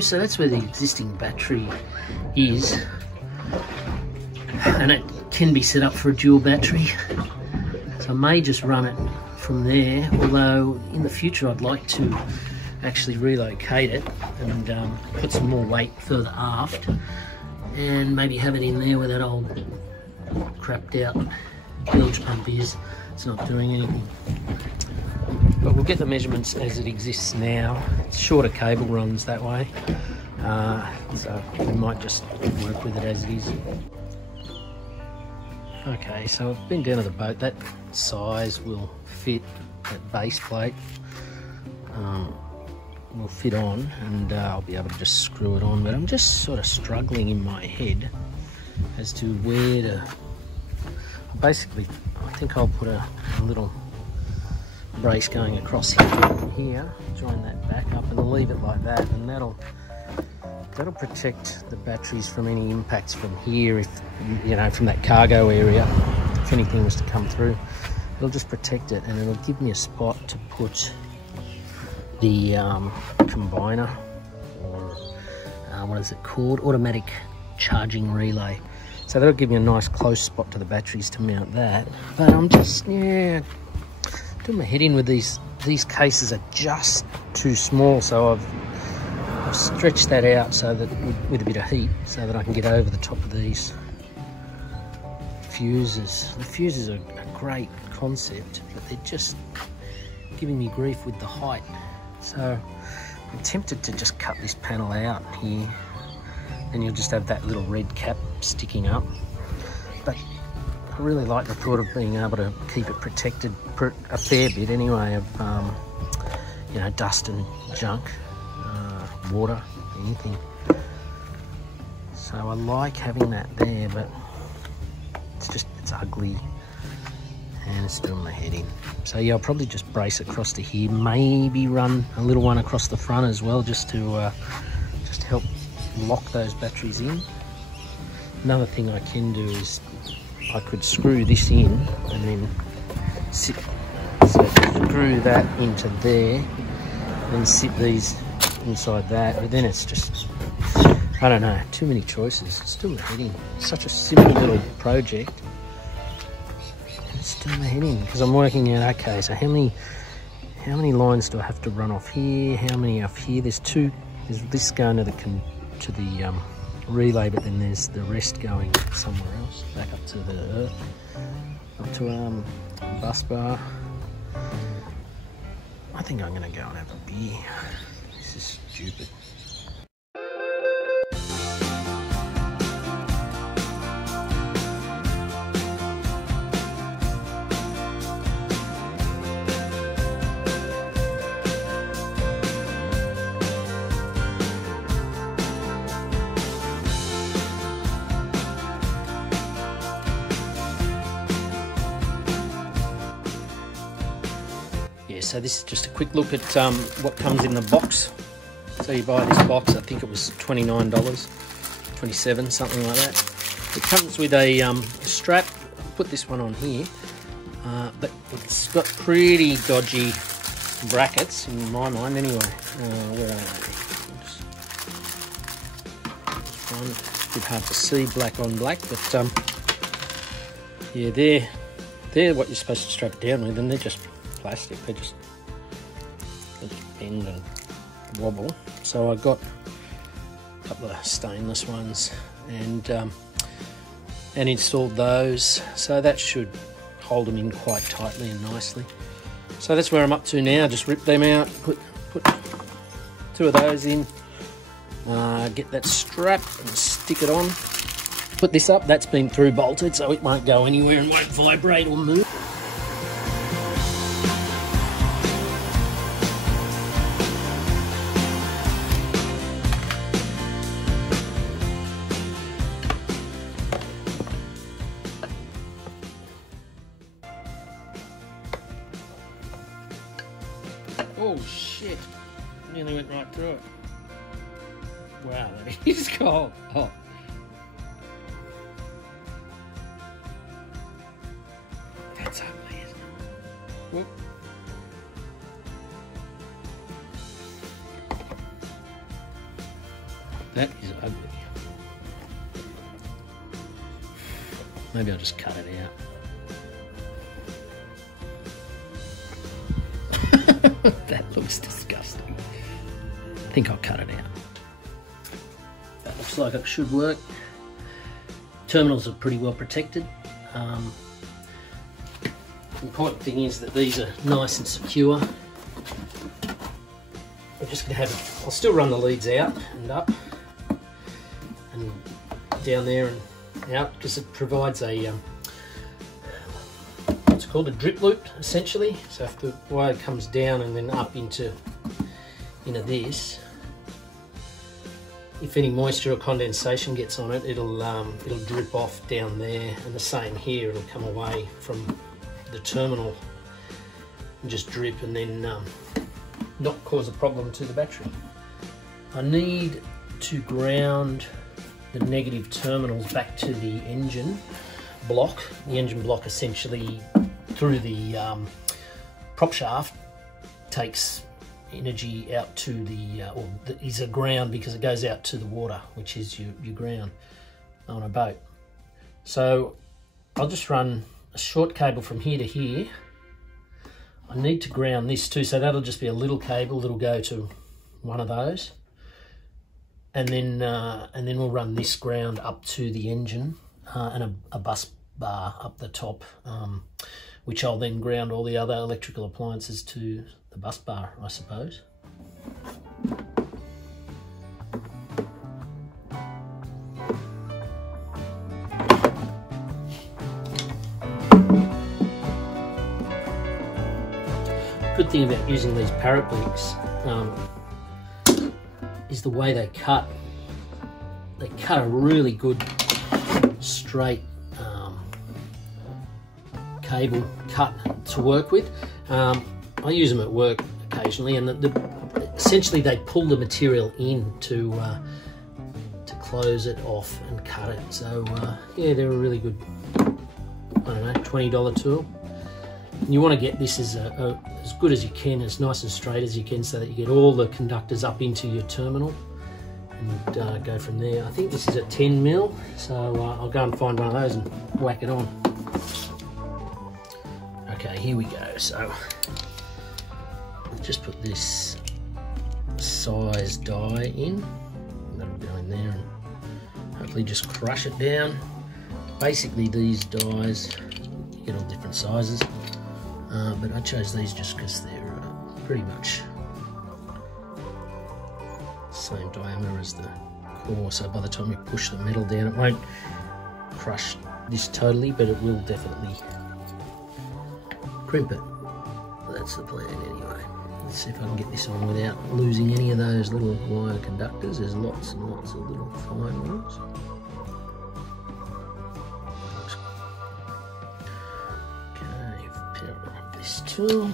So that's where the existing battery is, and it can be set up for a dual battery. So I may just run it from there, although in the future I'd like to actually relocate it and put some more weight further aft and maybe have it in there where that old crapped out bilge pump is. It's not doing anything. But we'll get the measurements as it exists now. It's shorter cable runs that way, so we might just work with it as it is. Okay, so I've been down to the boat. That size will fit, that base plate will fit on, and I'll be able to just screw it on. But I'm just sort of struggling in my head as to where to... Basically, I think I'll put a little brace going across here, join that back up and leave it like that, and that'll protect the batteries from any impacts from here, if you know, from that cargo area. If anything was to come through, it'll just protect it, and it'll give me a spot to put the combiner, or what is it called, automatic charging relay. So that'll give me a nice close spot to the batteries to mount that. But I'm just, yeah, doing my head in with these cases are just too small, so I've stretched that out so that with a bit of heat, so that I can get over the top of these fuses. The fuses are a great concept, but they're just giving me grief with the height. So I'm tempted to just cut this panel out here, and you'll just have that little red cap sticking up. But I really like the thought of being able to keep it protected for a fair bit anyway, of you know, dust and junk, water, anything. So I like having that there, but it's ugly and it's doing my head in. So yeah, I'll probably just brace it across to here, maybe run a little one across the front as well, just to help lock those batteries in. Another thing I can do is I could screw this in and then screw that into there and sit these inside that, but then it's just, I don't know, too many choices. It's still my head in. It's such a simple little project. It's still my head in, because I'm working out, okay, so how many lines do I have to run off here? How many off here? There's two. There's this going to the relay, but then there's the rest going somewhere else, back up to the earth, up to a bus bar. I think I'm going to go and have a beer. This is stupid. So this is just a quick look at what comes in the box. So you buy this box, I think it was $29, $27, something like that. It comes with a strap. I'll put this one on here, but it's got pretty dodgy brackets in my mind anyway. Where are they? It's a bit hard to see black on black, but yeah, they're what you're supposed to strap down with, and they're just plastic. They just bend and wobble. So I got a couple of stainless ones and installed those, so that should hold them in quite tightly and nicely. So that's where I'm up to now. Just rip them out, put two of those in, get that strap and stick it on. Put this up. That's been through bolted, so it won't go anywhere and won't vibrate or move. Oh shit, nearly went right through it. Wow, that is cold. Oh. That's ugly, isn't it? Whoop. That is ugly. Maybe I'll just cut it out. That looks disgusting. I think I'll cut it out. That looks like it should work. Terminals are pretty well protected. The important thing is that these are nice and secure. I'm just going to have it, I'll still run the leads out and up and down there and out, because it provides a what's it called, a drip loop essentially. So if the wire comes down and then up into this, if any moisture or condensation gets on it, it'll drip off down there, and the same here, it'll come away from the terminal and just drip and then not cause a problem to the battery. I need to ground the negative terminals back to the engine block. The engine block essentially through the prop shaft takes energy out to the, is a ground because it goes out to the water, which is your ground on a boat. So I'll just run a short cable from here to here. I need to ground this too, so that'll just be a little cable that'll go to one of those, and then we'll run this ground up to the engine and a bus bar up the top, which I'll then ground all the other electrical appliances to the bus bar, I suppose. Good thing about using these paraplex is the way they cut. They cut a really good straight cable cut to work with. I use them at work occasionally, and essentially they pull the material in to close it off and cut it. So yeah, they're a really good, I don't know, $20 tool. And you want to get this as good as you can, as nice and straight as you can, so that you get all the conductors up into your terminal and go from there. I think this is a 10mm, so I'll go and find one of those and whack it on. Okay, here we go. So I'll just put this size die in. That'll go in there and hopefully just crush it down. Basically these dies, you get all different sizes. But I chose these just because they're pretty much the same diameter as the core, so by the time you push the metal down, it won't crush this totally, but it will definitely crimp it. That's the plan anyway. Let's see if I can get this on without losing any of those little wire conductors. There's lots and lots of little fine ones. This tool.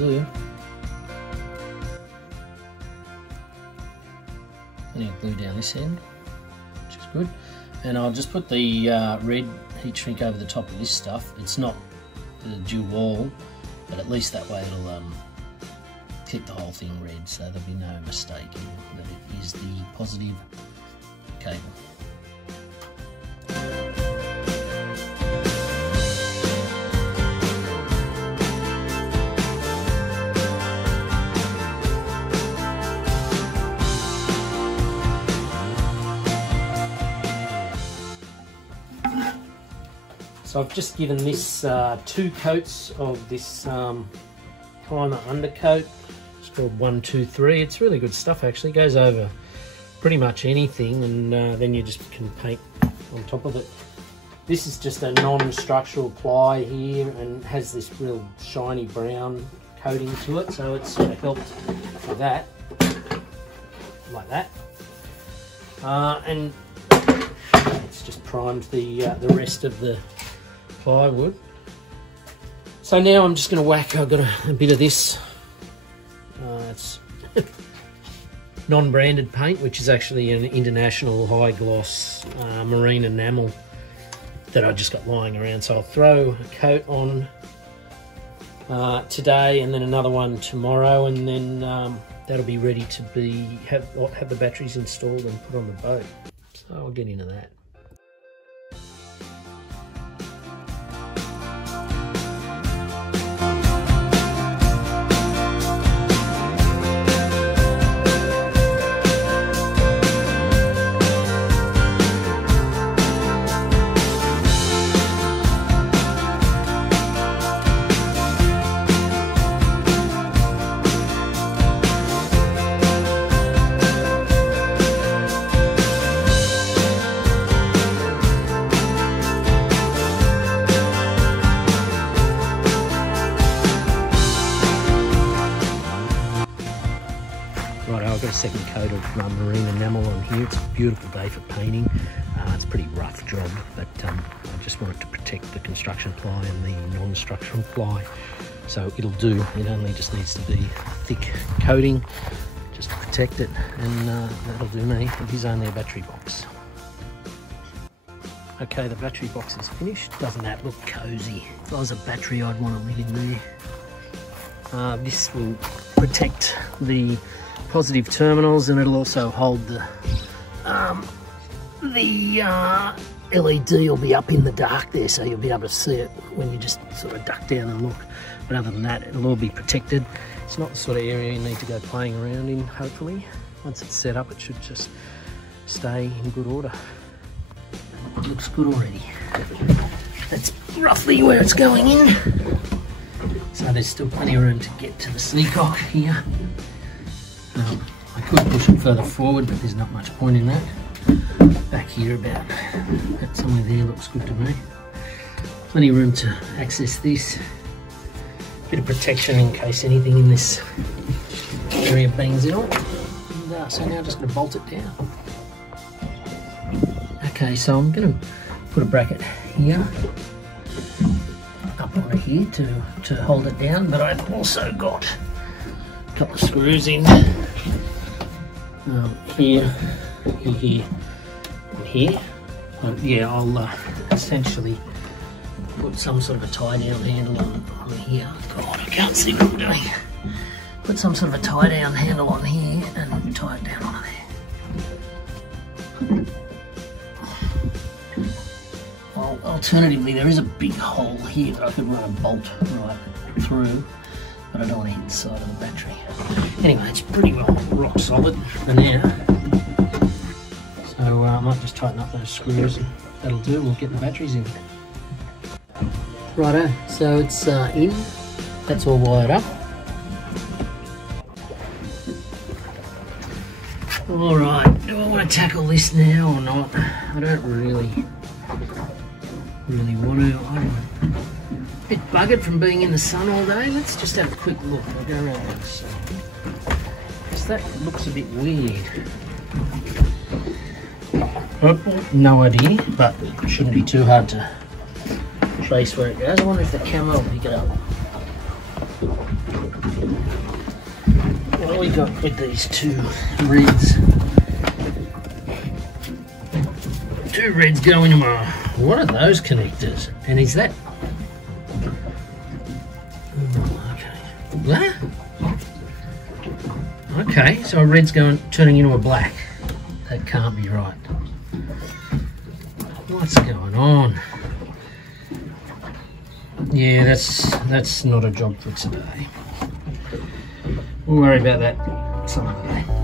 do. And I'll glue down this end, which is good. And I'll just put the red heat shrink over the top of this stuff. It's not the dual wall, but at least that way it'll keep the whole thing red, so there'll be no mistake that it is the positive cable. So I've just given this 2 coats of this primer undercoat. It's called 123. It's really good stuff actually. It goes over pretty much anything, and then you just can paint on top of it. This is just a non-structural ply here and has this real shiny brown coating to it, so it's sort of helped with that, like that. And it's just primed the rest of the plywood. So now I'm just going to whack, I've got a bit of this, it's non-branded paint, which is actually an international high gloss marine enamel that I just got lying around. So I'll throw a coat on today and then another one tomorrow, and then that'll be ready to have the batteries installed and put on the boat. So I'll get into that. I've got a second coat of marine enamel on here. It's a beautiful day for painting. It's a pretty rough job, but I just wanted to protect the construction ply and the non-structural ply. So it'll do. It only just needs to be thick coating just to protect it, and that'll do me. It is only a battery box. Okay, the battery box is finished. Doesn't that look cozy? If I was a battery, I'd want to live in there. This will protect the positive terminals, and it'll also hold the LED will be up in the dark there, so you'll be able to see it when you just sort of duck down and look. But other than that, it'll all be protected. It's not the sort of area you need to go playing around in, hopefully. Once it's set up, it should just stay in good order. It looks good already. That's roughly where it's going in. So there's still plenty of room to get to the seacock here. I could push it further forward, but there's not much point in that. Back here about somewhere there looks good to me. Plenty of room to access this. Bit of protection in case anything in this area bangs it on. And, so now I'm just going to bolt it down. Okay, so I'm going to put a bracket here, up onto here to hold it down, but I've also got a couple of screws in here, here, and here. Yeah, I'll essentially put some sort of a tie-down handle on here. God, I can't see what I'm doing. Put some sort of a tie-down handle on here and tie it down onto there. Well, alternatively, there is a big hole here that I could run a bolt right through, but I don't want to hit the side of the battery. Anyway, it's pretty well rock solid for now. So I might just tighten up those screws and that'll do. We'll get the batteries in. Righto, so it's in. That's all wired up. Alright, do I want to tackle this now or not? I don't really want to. I'm a bit buggered from being in the sun all day. Let's just have a quick look. I'll go around that side. Because that looks a bit weird. Purple, no idea, but it shouldn't be too hard to trace where it goes. I wonder if the camera will pick it up. What do we got with these two reds? Two reds go into my... What are those connectors? And is that... Okay. What? Okay, so a red's turning into a black. That can't be right. What's going on? Yeah, that's not a job for today. We'll worry about that some other day.